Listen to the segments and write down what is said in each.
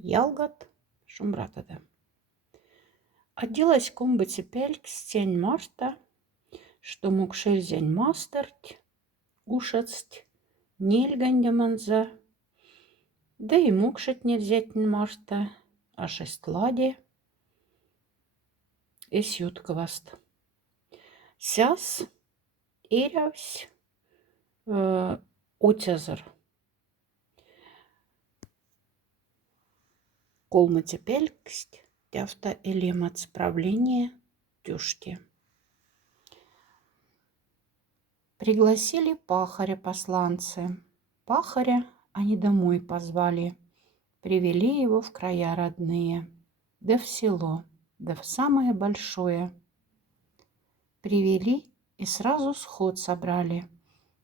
Ялгат шумбратада. Оделась комбати пелькстень марта, что мукшельзень мастерть, ушацть, нельгандяманза, да и мукшет нельзятень марта, а шестладе, и сюткаваст. Сяс, эрявсь, утязар. Колмати пельксть, тяфта элемац правление тюшки. Пригласили пахаря посланцы. Пахаря они домой позвали. Привели его в края родные, да в село, да в самое большое. Привели и сразу сход собрали.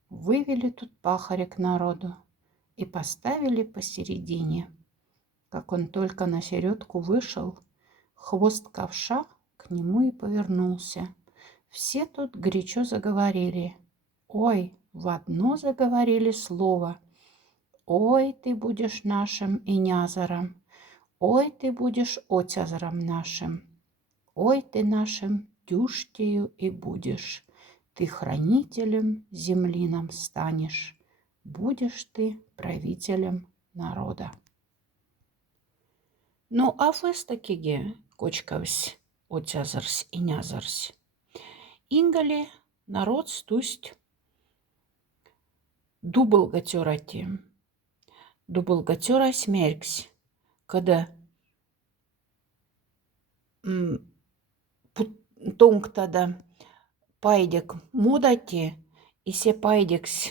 Вывели тут пахаря к народу и поставили посередине. Как он только на середку вышел, хвост ковша к нему и повернулся. Все тут горячо заговорили. Ой, в одно заговорили слово. Ой, ты будешь нашим Инязаром. Ой, ты будешь отязаром нашим. Ой, ты нашим тюштею и будешь. Ты хранителем земли нам станешь. Будешь ты правителем народа. Ну, а фестакиге кочкавсь, отязарсь и нязарсь. Ингали народ стусть дубл-гатюрати. Дубл-гатюрась мерксь, когда тонг-тада пайдек мудати, и се пайдекс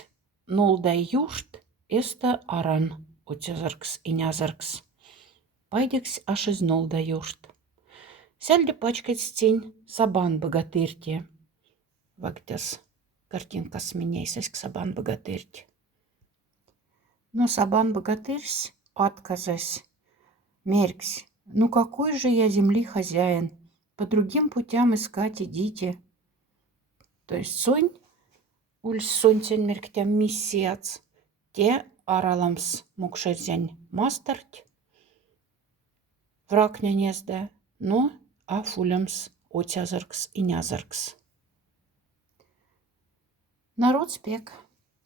нолдай юшт, эста аран, отязаркс и нязаркс. Пайдекс аж из нолда юшт. Сяльде пачкать стень сабан богатырьте. Вагдяс картинка сменяйсась к сабан богатырьте. Но сабан богатырьсь отказась. Мерксь, ну какой же я земли хозяин? По другим путям искать идите. То есть сонь, ульс сонтень мерктям миссиац, те араламс мукшезень мастерть, враг нянезда, но афулямс отязаркс и нязаркс. Народ спек,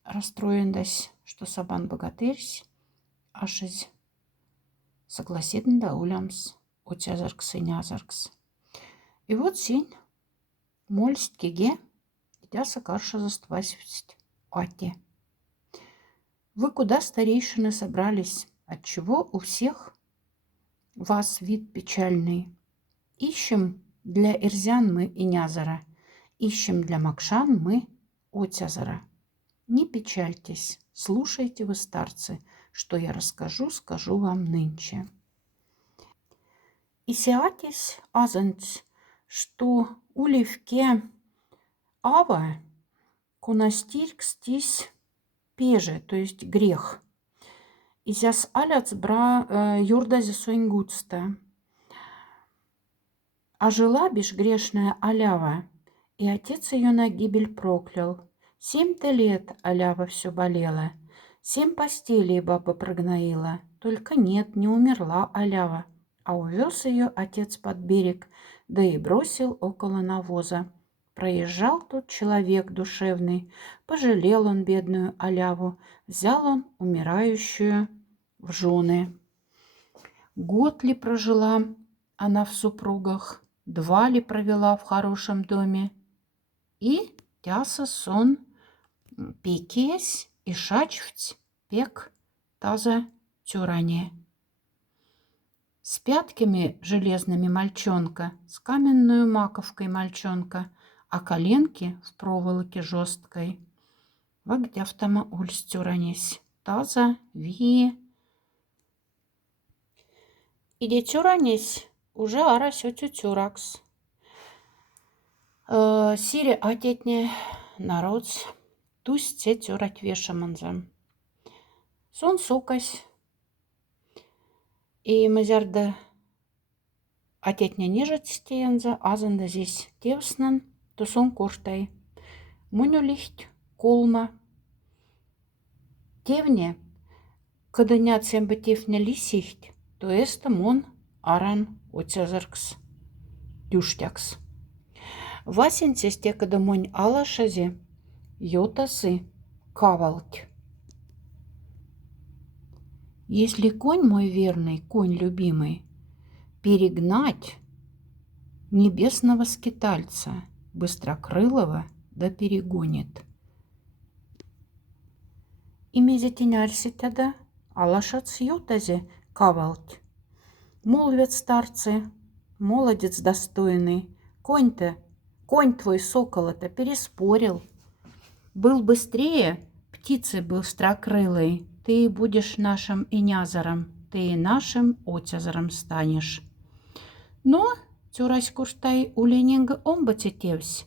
расстроендась, что сабан богатырьсь, ашизь согласен да улямс отязаркс и нязаркс. И вот сень мольсть кеге, идяса карша заствасить ати. Вы куда, старейшины, собрались? Отчего у всех вас вид печальный? Ищем для Ирзян мы Инязара, ищем для Макшан мы Отязара. Не печальтесь, слушайте вы, старцы, что я расскажу, скажу вам нынче. Исиатис азанц, что уливке ава кунастиркстись пеже, то есть грех. Изяс аляц бра юрда зесоингутста. А жила бесгрешная Алява, и отец ее на гибель проклял. 7-то лет Алява все болела, 7 постелей баба прогноила. Только нет, не умерла Алява, а увез ее отец под берег, да и бросил около навоза. Проезжал тут человек душевный, пожалел он бедную Аляву, взял он умирающую в жены. Год ли прожила она в супругах, 2 ли провела в хорошем доме, и тяса сон пекесь и шачвць пек таза тюране. С пятками железными мальчонка, с каменную маковкой мальчонка, а коленки в проволоке жесткой. Вагдявтама ульс тюранесь, таза ви. Иде тюранесь, уже арасю тюракс. Сире атетне народс, тусть те тюрать вешаманза. Сон сокась. И мазярда атетне нежить стеенза, азанда здесь тевснан, то сон коштай. Муню лихть колма. Тевне, когда нят семба тевне лисихть, то есть мон аран отязыркс, тюштякс. Васен тестекада монь алашазе, йотасы кавалть. Если конь мой верный, конь любимый, перегнать небесного скитальца, быстрокрылого да перегонит. И мезетинярси тогда, алашац ютазе кавалть. Молвят старцы, молодец достойный, конь твой сокола-то переспорил. Был быстрее, птицей быстрокрылой, ты и будешь нашим инязаром, ты и нашим отязаром станешь. Но тюрась куртай уленинга омбатетевсь,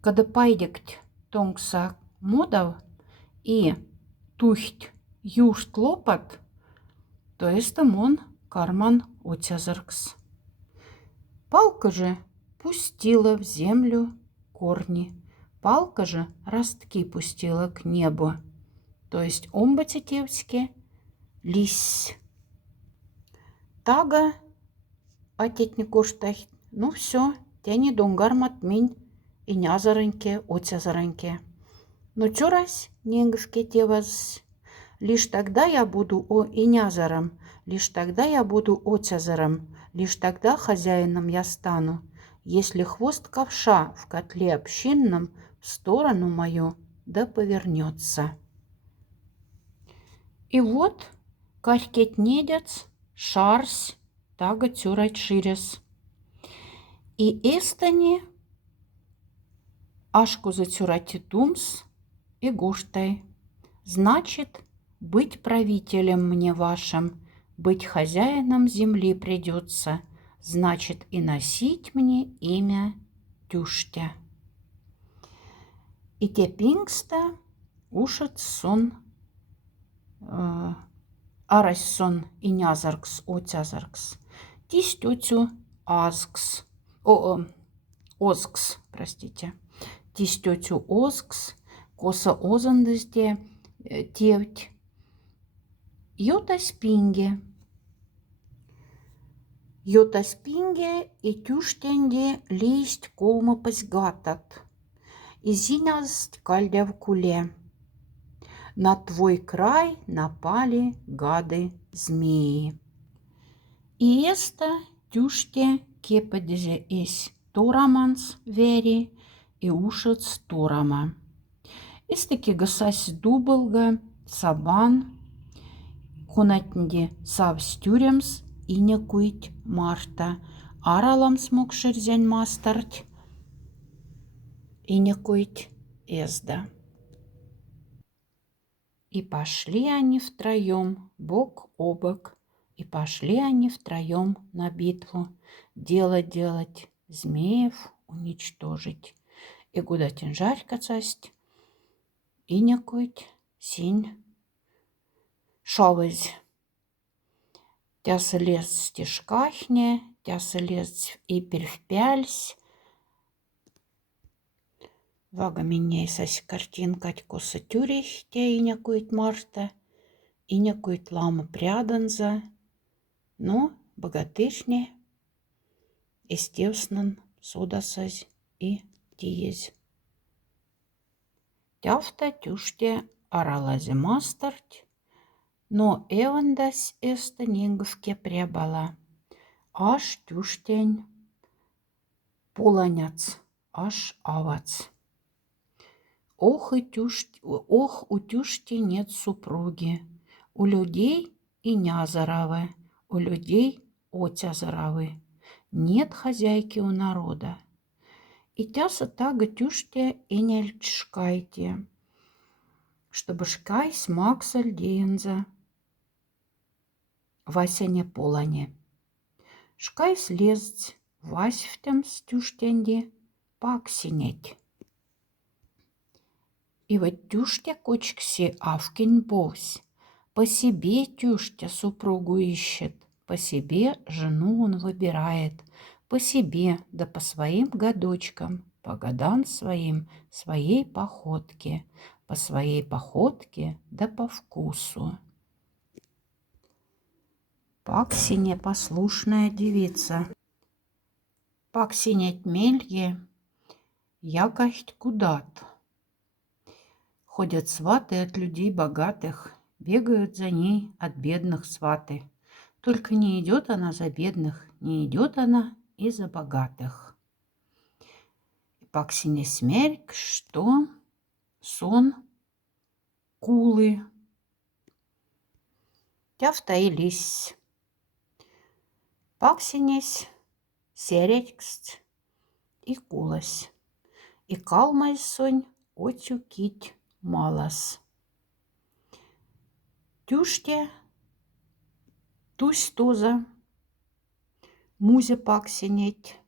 когда пайдекть тонгса модав и тухть юшт лопат, то есть он карман отязаркс. Палка же пустила в землю корни, палка же ростки пустила к небу, то есть омбатетевске лись. Тага отетни куштать, ну все, тяни донгар матмень и нязараньке, отязараньке. Но чурась ненговке теваз, лишь тогда я буду инязаром, лишь тогда я буду отязаром, лишь тогда хозяином я стану, если хвост ковша в котле общинном в сторону мою да повернется. И вот карькет недец, шарсь, тага тюрать ширес. И эстани ашку затюрати тумс и гуштай. Значит, быть правителем мне вашим, быть хозяином земли придется, значит и носить мне имя Тюштя. И те пингста ушат сон арась сон и нязаркс отязаркс, тись тютю азкс, озкс, простите, тись тютю озкс, коса озандызде тевть, йота спинге и тюштенде листь колма пасгатат, и зиняст кальдя в куле. На твой край напали гады-змеи. И эста тюште кепадезе эсь тораманс вери и ушец торама. Истаки гасась дубалга сабан, конатнде савстюремс и некуить марта, аралам смог шерзянь мастарть и некуить эзда. И пошли они втроем, бок о бок, и пошли они втроем на битву, дело делать, змеев уничтожить. И гудатин жарька цасть, и некуить синь шовыз. Тяса лез стишкахне, тяса лез и первпяльсь. Вага меня сась картинкать коса тюрихте и некует марта, и некует лама пряданза, но богатырьне естественно судасазь и тиезь. Тяфта тюште аралазе мастарть, но эвандась эста нинговке пребала, аж тюштень поланяц, аж авац. Ох, у тюшти нет супруги, у людей и нязаравы, у людей отязаравы, нет хозяйки у народа. И тяса тага тюште и не шкайте, чтобы шкай смак сальденза, Вася не полане. Шкай слезть, Вась в тем стюштенде паксинеть. И вот тюштя кочкси авкин бовсь, по себе тюштя супругу ищет, по себе жену он выбирает, по себе да по своим годочкам, по годам своим, своей походке, по своей походке да по вкусу. Пакси непослушная девица. Пакси нет мелье, якость кудат. Ходят сваты от людей богатых, бегают за ней от бедных сваты. Только не идет она за бедных, не идет она и за богатых. И пакси не смерк, что сон кулы. Тяфта и лись. Паксинесь, серекст и кулась. И калмай сонь отю кить малас. Тюште, тусь туза, музе паксинеть.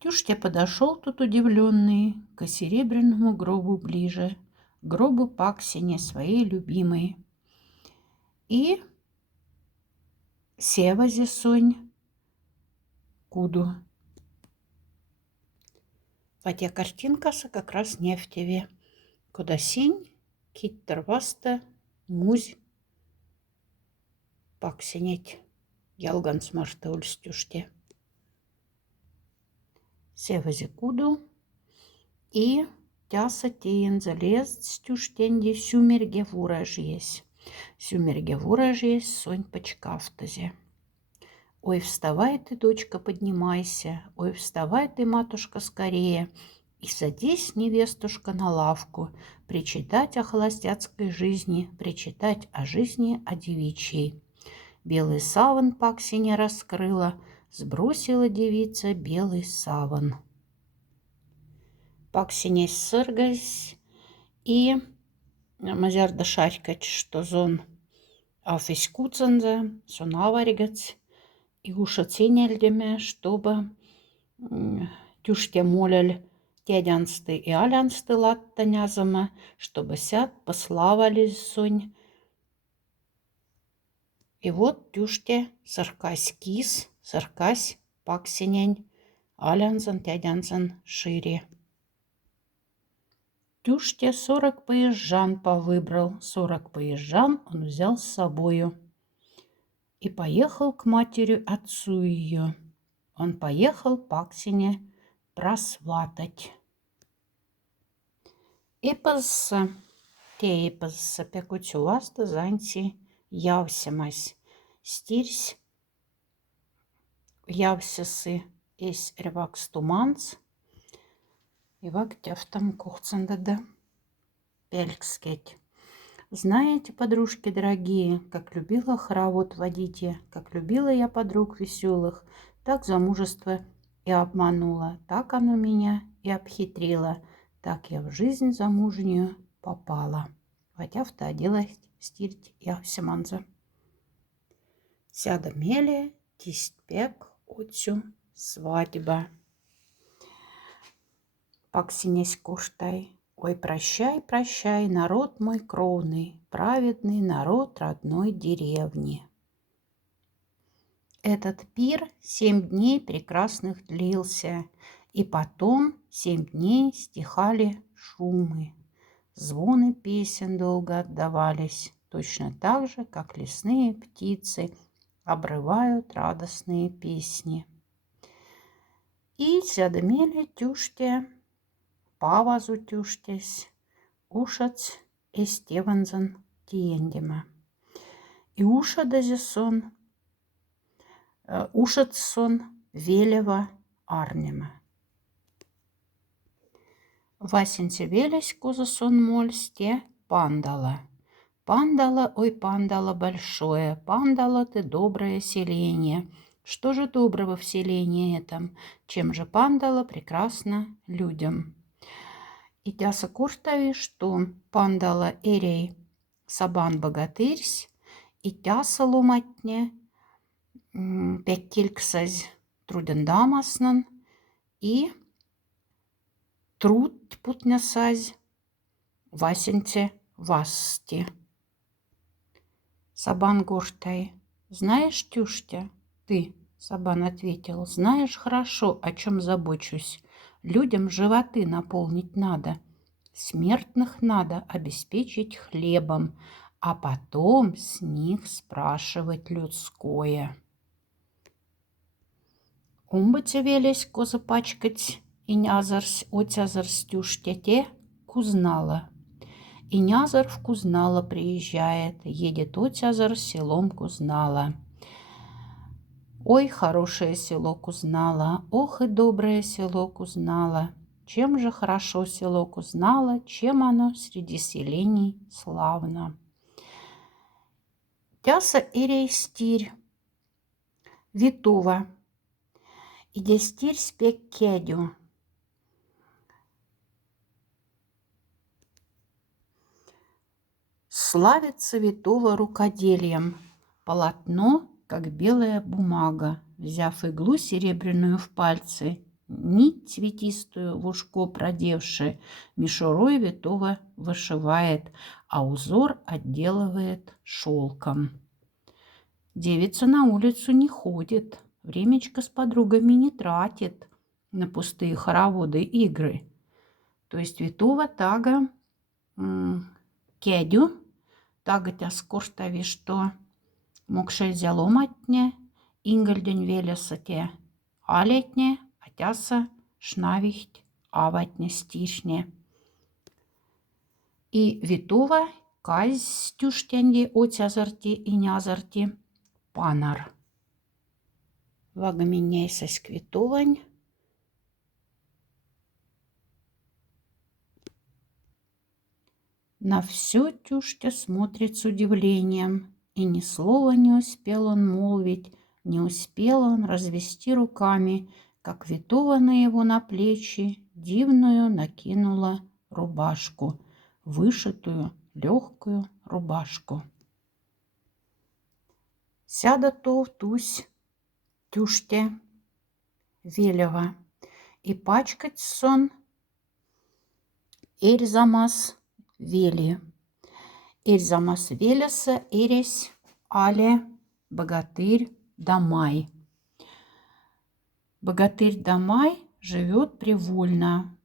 Тюште подошел тут удивленный к серебряному гробу ближе, к гробу паксине своей любимой. И севазе сонь куду. Хотя картинка как раз нефтеве, куда синь киттер васта музь паксинеть. Ялган смарта ульстюште. Севазе куду и тяса тиен залез стюштенди сюмерге вураж есть. Сюмерге вураж есть сонь почкафтазе. Ой, вставай ты, дочка, поднимайся, ой, вставай ты, матушка, скорее, и садись, невестушка, на лавку, причитать о холостяцкой жизни, причитать о жизни о девичьей. Белый саван паксине раскрыла, сбросила девица белый саван. Паксинесь сыргась и мазярда шарькать, что зон афись куцанза, сон аваригать, и ушацинельдеме, чтобы тюште моляль тядянсты и алянсты латтанязама, чтобы сят пославали сонь. И вот тюште саркась кис, саркась паксинень, алянзан тядянзан шире. Тюште 40 поезжан повыбрал, 40 поезжан он взял с собою. И поехал к матери отцу ее. Он поехал паксине просватать. Ипазса, те ипазса пекутюласта занти явсямась. Стирсь явсясы есь ревакс туманц. И вак тяфтам кухцандада пелькскеть. Знаете, подружки дорогие, как любила хоровод водить я, как любила я подруг веселых, так замужество и обманула, так оно меня и обхитрило, так я в жизнь замужнюю попала. Хотя втадилась стирть я всеманза. Сяда меле, тисть пек, отцю свадьба. Паксинесь куштай. Ой, прощай, прощай, народ мой кровный, праведный народ родной деревни. Этот пир 7 дней прекрасных длился, и потом 7 дней стихали шумы. Звоны песен долго отдавались, точно так же, как лесные птицы обрывают радостные песни. И сядемели тюште, павазу тюштесь, ушац эстеванзан тиендема. И ушадазе сон, ушац сон велева арнема. Васенце велесь коза сон мольсте пандала. Пандала, ой, пандала большое, пандала ты доброе селение. Что же доброго в селении этом? Чем же пандала прекрасна людям? И тяса куртави, что пандала эрей сабан богатырсь, и тяса ломатне пеккильксазь трудендамаснан, и труд путнясазь васенце васти. Сабан гуртай, знаешь, тюштя? Ты, Сабан ответил, знаешь хорошо, о чем забочусь. Людям животы наполнить надо, смертных надо обеспечить хлебом, а потом с них спрашивать людское. Умбыце велесь коза пачкать, отязар стюштете кузнала. И нязар в Кузнало приезжает, едет отязар селом Кузнало. Ой, хорошее село Кузнало, ох и доброе село Кузнало. Чем же хорошо село Кузнало, чем оно среди селений славно. Тяса ирей стирь, Витува, иде стирь спек кедю. Славится Витова рукоделием, полотно, как белая бумага, взяв иглу серебряную в пальцы, нить цветистую в ушко продевши, мишурой Витова вышивает, а узор отделывает шелком. Девица на улицу не ходит, времечко с подругами не тратит на пустые хороводы игры. То есть Витова тага кедю, тага тяскорстави, что мокшель зяломатне, ингельдень велесате, алетне, атяса шнавихть, аватне стишне. И Витова казь тюштенди отязарти и нязарти панар. Вагаминейсась квитовань. На все тюштя смотрит с удивлением, и ни слова не успел он молвить, не успел он развести руками, как Витова на его на плечи дивную накинула рубашку, вышитую легкую рубашку. Сяда то в тусь тюште велева, и пачкать сон эрзамас вели. Эрзамас велеса эресь але богатырь Дамай. Богатырь Дамай живет привольно.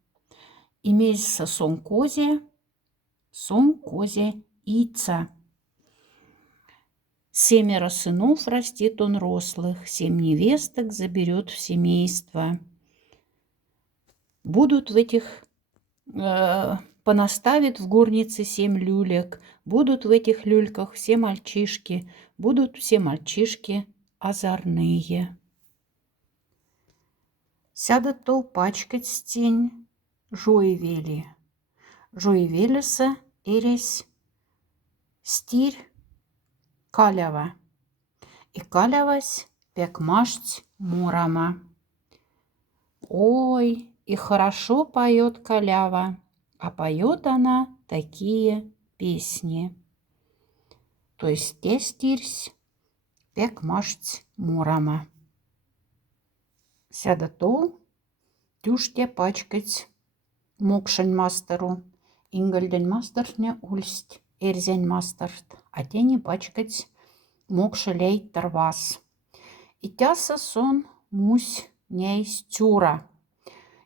Имеется сон козе ица. 7 сынов растит он рослых, 7 невесток заберет в семейство. Будут в этих, понаставит в горнице 7 люлек, будут в этих люльках все мальчишки, будут все мальчишки озорные. Сядут то пачкать стень Жоевели. Жоевелеса эресь стирь калява. И калявась пекмашць мурама. Ой, и хорошо поет калява, а поет она такие песни. То есть те стирсь пекмашць мурама. Сяда то тюште пачкать мокшень мастеру, ингольдень мастерне ульсть эрзень мастерт, а те не пачкать мокшелей тарвас. И тяса сон мусь нейс тюра.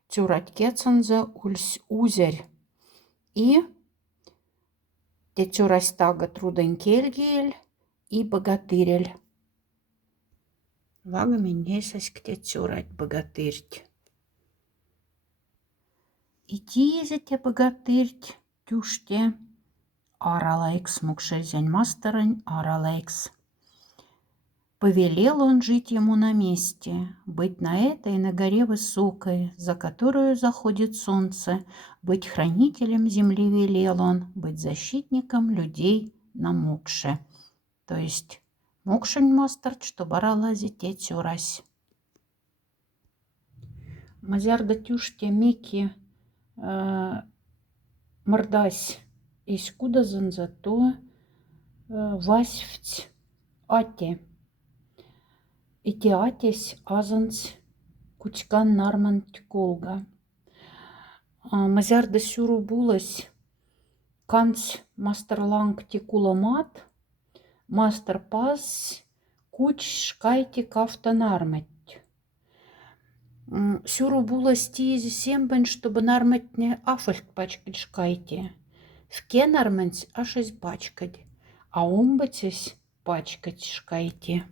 Тюрать кецанзе ульсь узерь. И те тюрась тага труден кельгель и богатырель. Вага минесась к те тюрать богатырть. И тизе те богатырть тюште аралайкс мукшельзень мастерань аралайкс. Повелел он жить ему на месте, быть на этой, на горе высокой, за которую заходит солнце, быть хранителем земли велел он, быть защитником людей на мокше. То есть мокшень мастерт, что баралазить тюрась. Мазярда тюште меки мордась из куда зато васьфть ате. Ити атесь азанц кучкан нарман тьколга. Мазярда сюру булась канц мастерланг тикуламат, мастер пас куч шкайти кафта нармать. Сюру булась тизи сембен, чтобы нармать не афальк пачкать шкайти. В ке нармать ашесь пачкать. а умбатесь пачкать шкайте.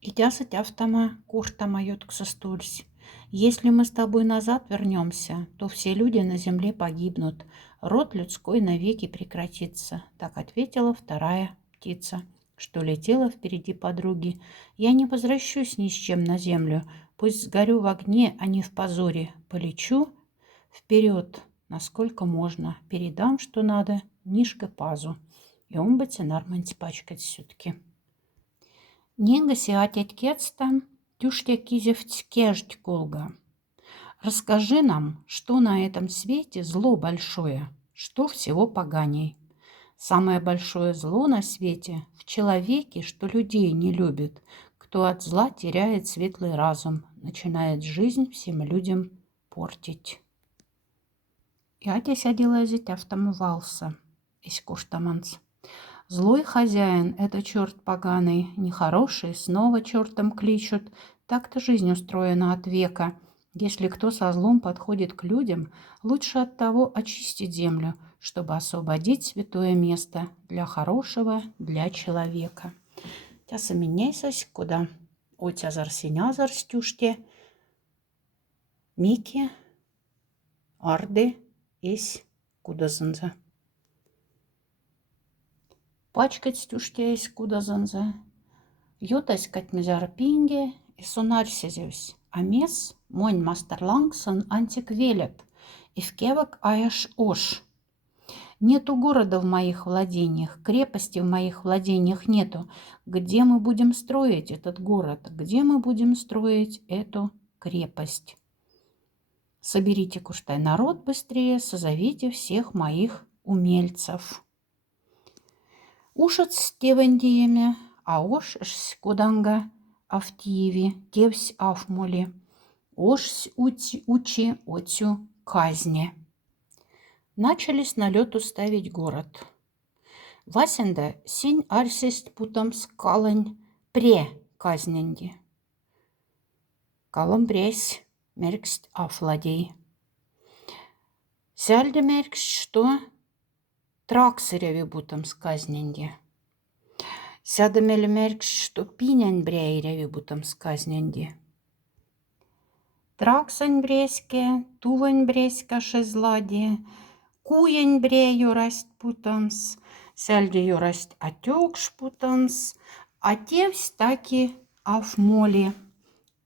Идя автома, куртама ютксастульсь. Если мы с тобой назад вернемся, то все люди на земле погибнут, род людской навеки прекратится. Так ответила вторая птица, что летела впереди подруги. Я не возвращусь ни с чем на землю, пусть сгорю в огне, а не в позоре. Полечу вперед, насколько можно, передам, что надо, нишка пазу. И он бы нарманти пачкать все-таки. Негаси атять кетста, тюштя кизевть кеждь колга. Расскажи нам, что на этом свете зло большое, что всего поганей. Самое большое зло на свете в человеке, что людей не любит, кто от зла теряет светлый разум, начинает жизнь всем людям портить. И атя сядила зять автомывался, из куштаманц. Злой хозяин – это черт поганый, нехороший, снова чертом кличут. Так-то жизнь устроена от века. Если кто со злом подходит к людям, лучше от того очистить землю, чтобы освободить святое место для хорошего, для человека. Тяса меняйсась, куда отя зарсинязар стюште, мики, арды, есь, куда занза. Пачкать стюштеis кудазанзе, jutась katmizar pinge и сонарсезевсь, а мес монь мастерлангсон антик велеп, и в кевок аяш ош. Нету города в моих владениях, крепости в моих владениях нету. Где мы будем строить этот город? Где мы будем строить эту крепость? Соберите, куштай, народ быстрее, созовите всех моих умельцев. Ушац тевендиеме, а ошш куданга автиеви, тевсь афмоли, ошсь учи отцю казни. Начали с налету ставить город. Васенда синь арсесть путом скалань пре казненди. Каламбресь меркст афладей. Сяльде меркст, что траксыряви бутам сказненди. Сядамели меркст, что пинянь бряйряви бутам сказненди. Траксань бреске, тувань бреска шезлади, куянь бре юрасть путамс, сяльде юрасть отекш путамс, а тевсь таки афмоли.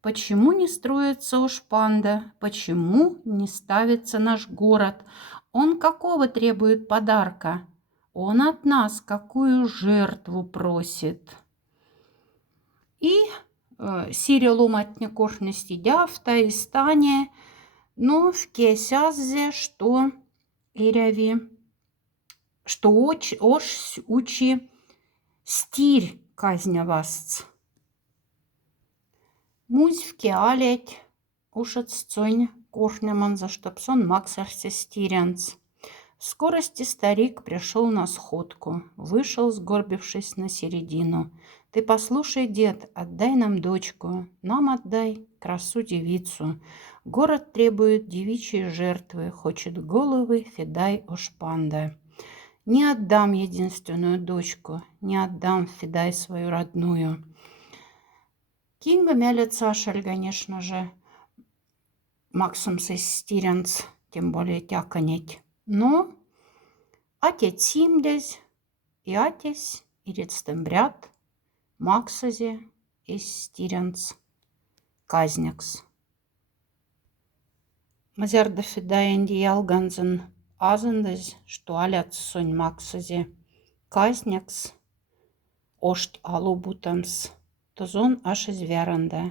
Почему не строится уж панда? Почему не ставится наш город? Он какого требует подарка? Он от нас какую жертву просит? И Сирилум от некошности дяфта и стане, но в кесяззе, что иряви, что ош учи стирь казня вас. Мусь в кеалеть, ушат сцонь кошнеман, за чтоб сон максарся стирянц. В скорости старик пришел на сходку, вышел, сгорбившись на середину. Ты послушай, дед, отдай нам дочку, нам отдай красу девицу. Город требует девичьей жертвы, хочет головы Федай Ошпанда. Не отдам единственную дочку, не отдам Федай свою родную. Кинга мялится шаль, конечно же, Максом стирянц, тем более тяканеть. Но отец симдесь, и отец, и рецтембрят, Максазе, и стирянц, казнякс. Мазярда федаенди ялганзен азендез, что алят сонь Максазе, казнякс, ошт алубутамс, тозон аж извяранда.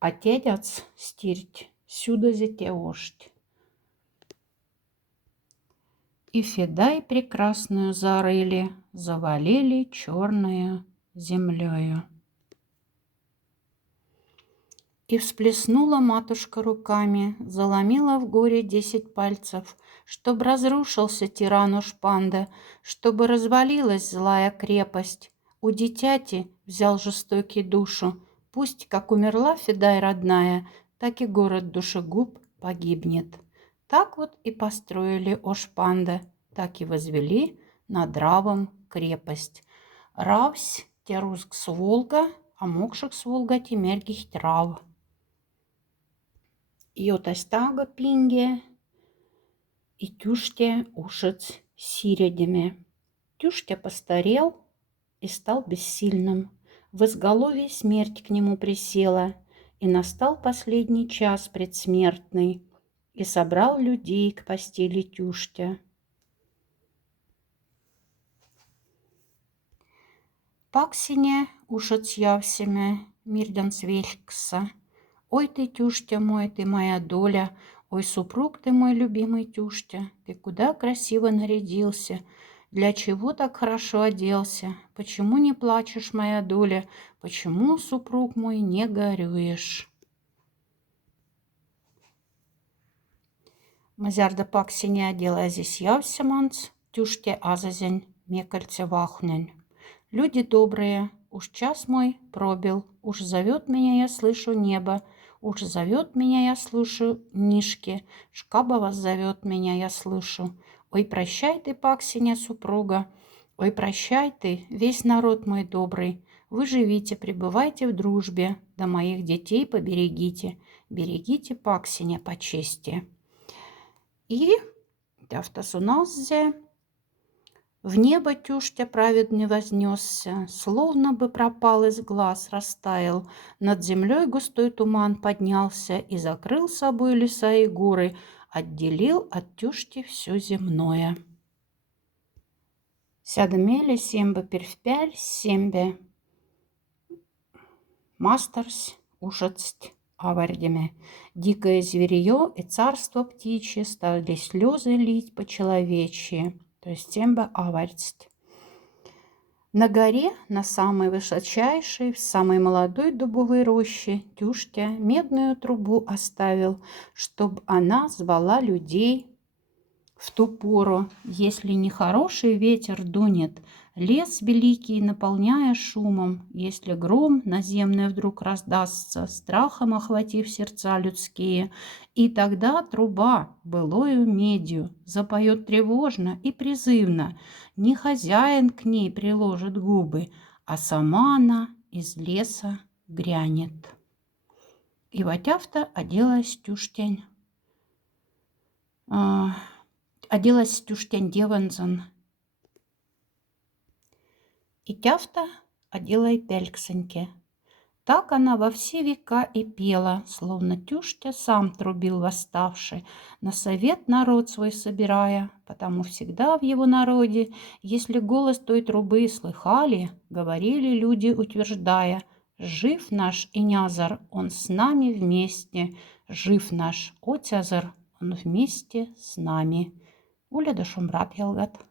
А тедяц стирть, сюда зете ошт. И Федай прекрасную зарыли, завалили черную землею. И всплеснула матушка руками, заломила в горе 10 пальцев, чтоб разрушился тиран Ошпанда, чтобы развалилась злая крепость. У дитяти взял жестокий душу, пусть как умерла Федай родная, так и город душегуб погибнет. Так вот и построили Ошпанда, так и возвели над Равом крепость. Равсь те руск с Волга, а мокшик с Волга темергих трав. Йотастага пинге и тюште ушец сиредями. Тюштя постарел и стал бессильным. В изголовье смерть к нему присела, и настал последний час предсмертный, и собрал людей к постели Тюштя. Паксине ушец явсеме, мирден свелькса. Ой ты, Тюштя мой, ты моя доля, ой, супруг ты мой любимый Тюштя, ты куда красиво нарядился, для чего так хорошо оделся, почему не плачешь, моя доля, почему, супруг мой, не горюешь? Мазярда Паксине одела здесь явсеманц, Тюштя азазень, мекальце вахнень. Люди добрые, уж час мой пробил, уж зовет меня, я слышу небо, уж зовет меня, я слышу нишки, Шкаба зовет меня, я слышу. Ой, прощай ты, Паксиня, супруга, ой, прощай ты, весь народ мой добрый, вы живите, пребывайте в дружбе, да моих детей поберегите, берегите, Паксиня, по чести. И Тяфтасуназзе в небо Тюштя праведный вознесся, словно бы пропал из глаз, растаял. Над землей густой туман поднялся и закрыл собой леса и горы, отделил от Тюшти все земное. Сядемели сембе первпяль сембе, мастерс ушацть авардеме. Дикое зверье и царство птичье стали слезы лить по-человечьи. То есть тембе авардсть. На горе, на самой высочайшей, в самой молодой дубовой роще, Тюштя медную трубу оставил, чтоб она звала людей в ту пору, если нехороший ветер дунет, лес великий наполняя шумом, если гром наземный вдруг раздастся, страхом охватив сердца людские, и тогда труба былою медью запоет тревожно и призывно, не хозяин к ней приложит губы, а сама она из леса грянет. И Ватяфта оделась Тюштянь. Оделась Тюштянь деванзан. И Тяфта оделай пельксоньке. Так она во все века и пела, словно Тюштя сам трубил восставший, на совет народ свой собирая, потому всегда в его народе, если голос той трубы слыхали, говорили люди, утверждая: «Жив наш Инязар, он с нами вместе, жив наш Отязар, он вместе с нами». Уля да шумрат ялгат.